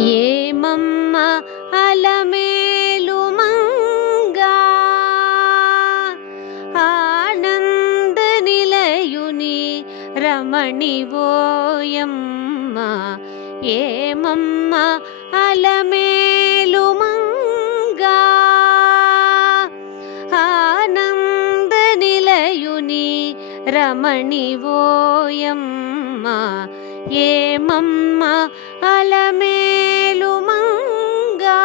ఏమమ్మ అలమేలు మంగా ఆనంద నిలయుని రమణివోయమ్మ. ఏమమ్మ అలమేలు మంగా ఆనంద నిలయుని రమణివోయమ్మ. ఏమమ్మ అలమేలు మంగా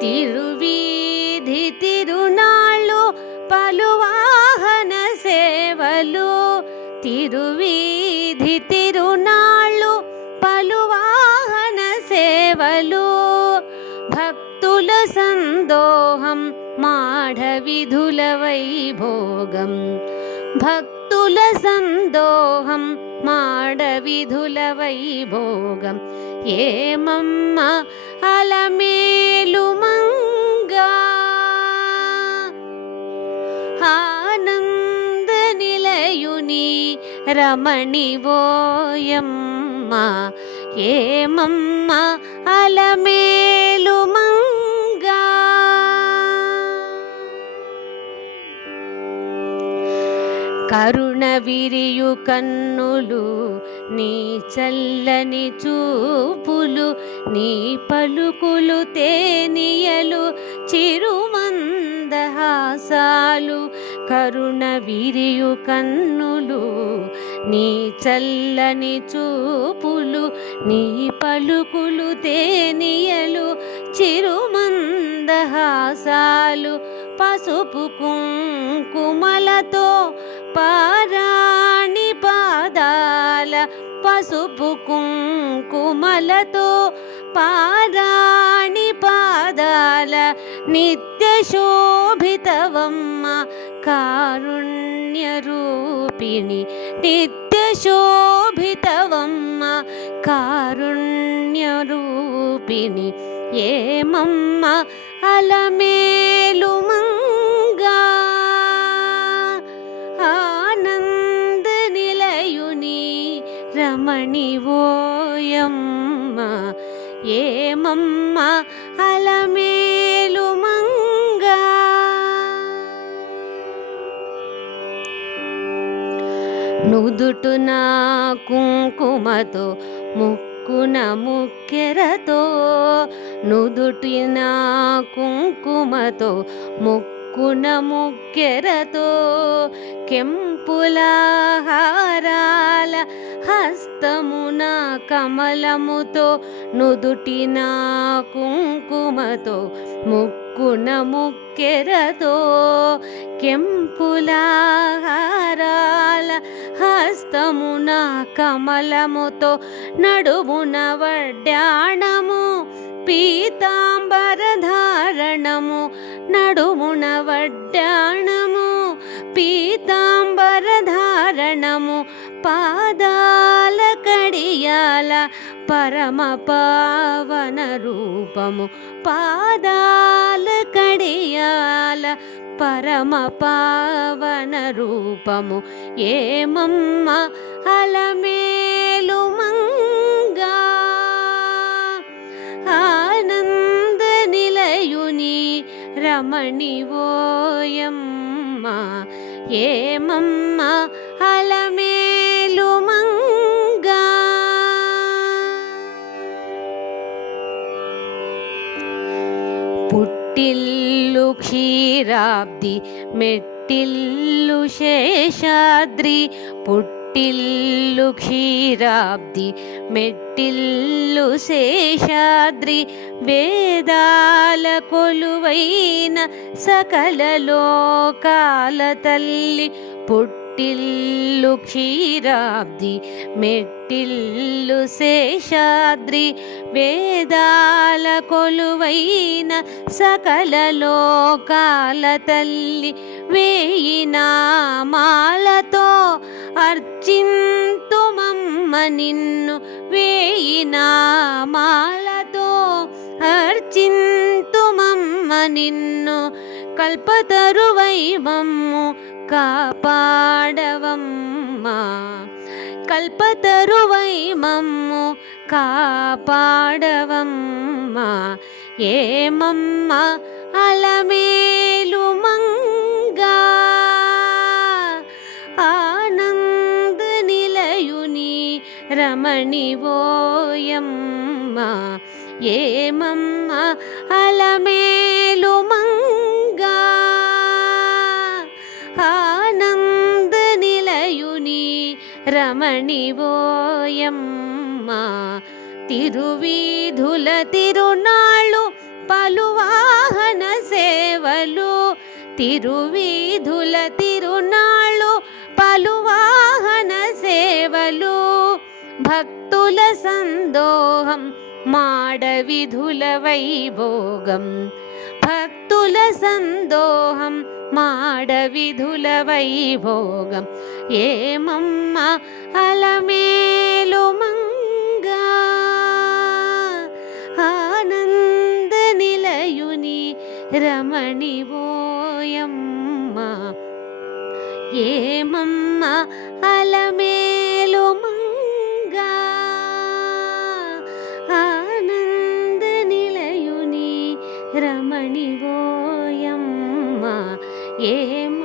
తిరువీధి తిరునాళ్ళు పలువాహన సేవలు. తిరువీధి తిరునాళ్ళు పలువాహన సేవలు. భక్తుల సందోహం మాఢ విధుల వైభోగం. భక్తుల సందోహం మాడ విధుల వైభోగం. ఏమమ్మ అలమేలు మంగా ఆనంద నిలయుని రమణివోయమ్మ. ఏమమ్మ అలమేలు మంగా కరుణ విరియు కన్నులు నీ చల్లని చూపులు. నీ పలుకులు తేనియలు చిరుమందహాసాలు. కరుణ విరియు కన్నులు నీ చల్లని చూపులు. నీ పలుకులు తేనియలు చిరుమందహాసాలు. పసుపు కుంకుమలతో పారాణి పాదాల. పసుపు కుంకుమలతో పారాణి పాదాల. నిత్య శోభితవమ్మ కారుణ్య రూపిణి. నిత్య శోభితవమ్మ కారుణ్య రూపిణి. ఏమమ్మ అలమేలు మంగా ఆనంద నిలయుని రమణివోయమ్మ. ఏమమ్మ అలమేలు మంగా నుదుటున కుంకుమతో ముక్కున ముక్కెరతో. నుదుటిన కుంకుమతో ముక్కున ముక్కెరతో. కెంపుల హారాల హస్తమున కమలముతో. నుదుటిన కుంకుమతో ముక్కున ముక్కెరతో. కెంపుల హారాల హస్తమున కమలముతో. నడుమున వడ్డాణము పీతాంబర ధారణము. నడుమున వడ్డాణము పీతాంబర ధారణము. పాదాల కడియాల పరమ పావన రూపము. పాదాల కడియాల పరమ పావన రూపము. ఏమమ్మ అలమేలు మంగా ఆనంద నిలయుని రమణివోయమ్మ. ఏమమ్మ అలమేలు మంగా పుట్టిల్లు క్షీరాబ్ది మెట్టిల్లు శేషాద్రి. పుట్టిల్లు క్షీరాబ్ది మెట్టిల్లు శేషాద్రి. వేదాల కొలువైన సకల లోకాల తల్లి. పుట్టిల్లు క్షీరాబ్ది మెట్టిల్లు శేషాద్రి. వేదాల కొలువైన సకల లోకాల తల్లి. వేయి నామాలతో అర్చింతుమమ్మ నిన్ను. వేయి నామాలతో అర్చింతుమమ్మ నిన్ను. కల్పతరువై మమ్ము కాపాడవమ్మా. కల్పతరువై మమ్ము కాపాడవమ్మా ఏమమ్మ అలమేలు మంగా ఆనంద నిలయుని రమణివోయమ్మ ఏమమ్మ అలమేలు మంగా ఆనంద నిలయుని రమణివోయమ్మ తిరువీధుల తిరునాళ్ళు పలువాహన సేవలు తిరువీధుల తిరునాళ్ళు పలువాహన సేవలు భక్తుల సందోహం మాడవిధుల వైభోగం భక్తుల సందోహం మాడవిధుల వైభోగం ఏమమ్మ అలమేలు మంగా ఆనంద నిలయుని రమణివోయమ్మ ఏమమ్మ అలమేలు మంగా ఆనంద నిలయుని రమణివోయమ్మ ఏమ